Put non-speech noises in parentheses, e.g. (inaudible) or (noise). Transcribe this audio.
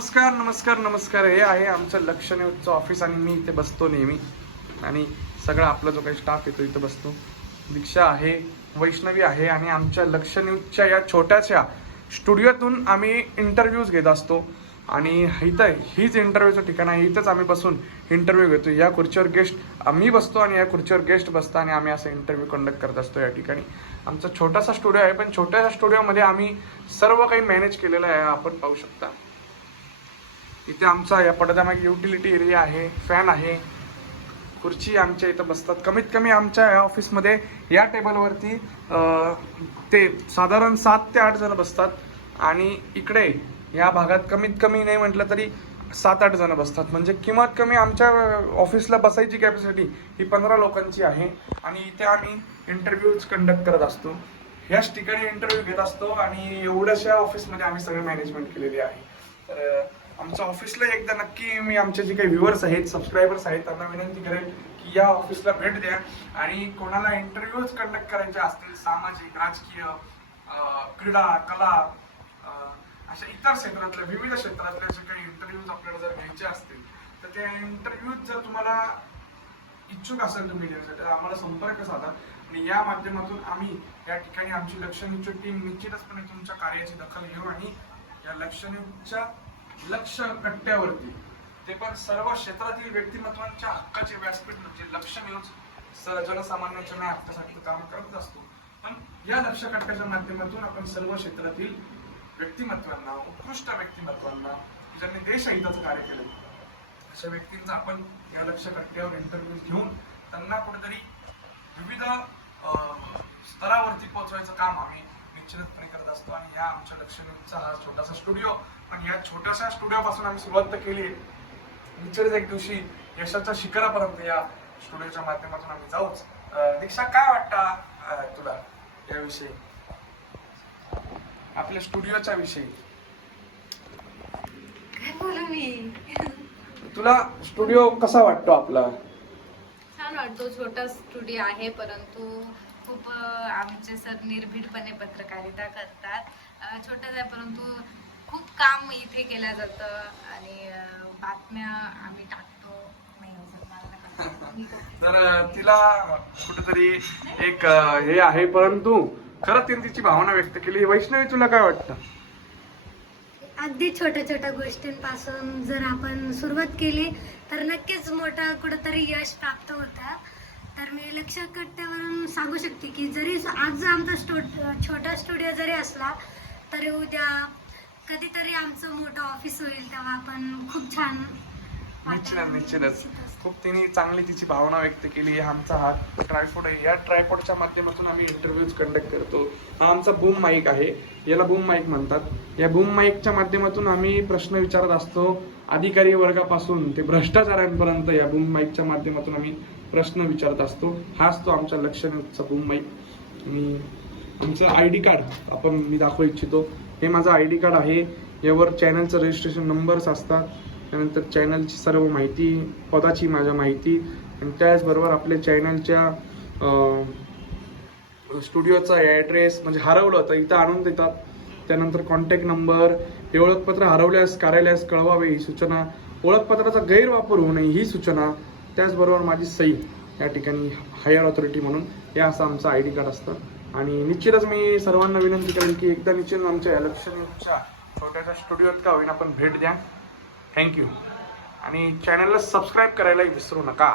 नमस्कार नमस्कार नमस्कार. हे आहे आमचं लक्ष न्यूजचं ऑफिस आणि मी इथे बसतो नेहमी. आणि सगळा आपला जो काही स्टाफ येतो इथं बसतो. दीक्षा आहे वैष्णवी आहे आणि आमच्या लक्ष न्यूजच्या या छोट्याशा स्टुडिओतून आम्ही इंटरव्ह्यूज घेत असतो. आणि इथं हीच इंटरव्ह्यूचं ठिकाण आहे. इथंच आम्ही बसून इंटरव्ह्यू घेतो या खुर्चीवर गेस्ट आम्ही बसतो आणि या खुर्चीवर गेस्ट बसतो आणि आम्ही असं इंटरव्ह्यू कंडक्ट करत असतो या ठिकाणी. आमचा छोटासा स्टुडिओ आहे पण छोट्याशा स्टुडिओमध्ये आम्ही सर्व काही मॅनेज केलेलं आहे. आपण पाहू शकता. इथे आमचा या पडद्यामागे युटिलिटी एरिया आहे फॅन आहे. खुर्ची आमच्या इथं बसतात. कमीत कमी आमच्या या ऑफिसमध्ये या टेबलवरती ते साधारण सात ते आठ जण बसतात. आणि इकडे या भागात कमीत कमी नाही म्हटलं तरी सात आठ जण बसतात. म्हणजे किंमत कमी आमच्या ऑफिसला बसायची कॅपॅसिटी ही पंधरा लोकांची आहे. आणि इथे आम्ही इंटरव्ह्यूज कंडक्ट करत असतो. ह्याच ठिकाणी इंटरव्ह्यू घेत असतो आणि एवढ्याशा ऑफिसमध्ये आम्ही सगळे मॅनेजमेंट केलेली आहे. तर आमच्या ऑफिसला एकदा नक्की मी आमचे जे काही व्ह्युअर्स आहेत सबस्क्रायबर्स आहेत त्यांना विनंती करेन की या ऑफिसला भेट द्या. आणि कोणाला इंटरव्ह्यूज कंडक्ट करायचे असतील सामाजिक राजकीय क्रीडा कला अशा इतर क्षेत्रातल्या विविध क्षेत्रातल्या जे काही इंटरव्ह्यूज आपल्याला जर घ्यायचे असतील तर त्या इंटरव्ह्यूज जर तुम्हाला इच्छुक असेल तुम्ही देण्यासाठी तर आम्हाला संपर्क साधा. आणि या माध्यमातून आम्ही या ठिकाणी आमची लक्षणीची टीम निश्चितचपणे तुमच्या कार्याची दखल घेऊ आणि या लक्षणीच्या लक्ष कट्ट्यावरती. ते पण सर्व क्षेत्रातील व्यक्तिमत्वांच्या हक्काचे व्यासपीठ म्हणजे लक्ष मिळून जनसामान्यांच्या न्याय हक्कासाठी काम करत असतो. पण या लक्ष कट्ट्याच्या माध्यमातून आपण सर्व क्षेत्रातील व्यक्तिमत्वांना उत्कृष्ट व्यक्तिमत्वांना ज्यांनी देशहिताचं कार्य केलं अशा व्यक्तींचा आपण या लक्ष कट्ट्यावर इंटरव्ह्यू घेऊन त्यांना कुठेतरी विविध अं, स्तरावरती पोहोचवायचं काम आम्ही निश्चितपणे करत असतो आणि या आमच्या लक्षणीचा हा छोटासा स्टुडिओ पण या छोट्याशा स्टुडिओपासून आम्ही सुरुवात तर केली निश्चितच एक दिवशी यशाच्या शिखरापर्यंत या स्टुडिओच्या माध्यमातून आम्ही जाऊच. दीक्षा काय वाटतं तुला याविषयी? आपल्या स्टुडिओच्या विषयी. तुला स्टुडिओ कसा वाटतो आपला? छान वाटतो. छोटा स्टुडिओ आहे परंतु खूप आमचे सर निर्भीडपणे पत्रकारिता करतात. छोटाच आहे परंतु खूप काम इथे केलं जातं आणि बातम्या आम्ही टाकतो. हो. (laughs) तर तिला कुठेतरी एक हे आहे परंतु खरं तिने तिची भावना व्यक्त केली. वैष्णवी तुला काय वाटतं? अगदी छोट्या छोट्या गोष्टींपासून जर आपण सुरुवात केली तर नक्कीच मोठं कुठंतरी यश प्राप्त होतं. तर मी लक्ष कट्ट्यावरून सांगू शकते की जरी आज आमचा स्टो छोटा स्टुडिओ जरी असला तरी उद्या कधीतरी आमचं मोठं ऑफिस होईल तेव्हा आपण खूप छान निश्चितच. खूप तिने चांगली तिची भावना व्यक्त केली. आमचा हा ट्रायपॉड आहे. या ट्रायपॉडच्या माध्यमातून आम्ही इंटरव्ह्यूज कंडक्ट करतो. हा आमचा बूम माईक आहे. याला बूम माईक म्हणतात. या बूम माईकच्या माध्यमातून आम्ही प्रश्न विचारत असतो. अधिकारी वर्गापासून ते भ्रष्टाचारांपर्यंत या बूम माईकच्या माध्यमातून आम्ही प्रश्न विचारत असतो. हाच तो आमच्या लक्षणचा मुंबई मी आणि आमचं आय डी कार्ड आपण मी दाखवू इच्छितो. हे माझं आय डी कार्ड आहे. यावर चॅनलचं रजिस्ट्रेशन नंबर्स असतात. त्यानंतर चॅनलची सर्व माहिती पदाची माझ्या माहिती. आणि त्याचबरोबर आपल्या चॅनलच्या स्टुडिओचा ॲड्रेस म्हणजे हरवलं तर इथं आणून देतात. त्यानंतर कॉन्टॅक्ट नंबर हे ओळखपत्र हरवल्यास कार्यालयास कळवावे ही सूचना. ओळखपत्राचा गैरवापर होऊ नये ही सूचना. त्याचबरोबर माझी सई या ठिकाणी हायर ऑथॉरिटी म्हणून हे असं आमचं आय डी कार्ड असतं. आणि निश्चितच मी सर्वांना विनंती करेन की एकदा निश्चित आमच्या इलेक्शनच्या छोट्याशा स्टुडिओत का होईना आपण भेट द्या. थँक्यू आणि चॅनलला सबस्क्राईब करायलाही विसरू नका.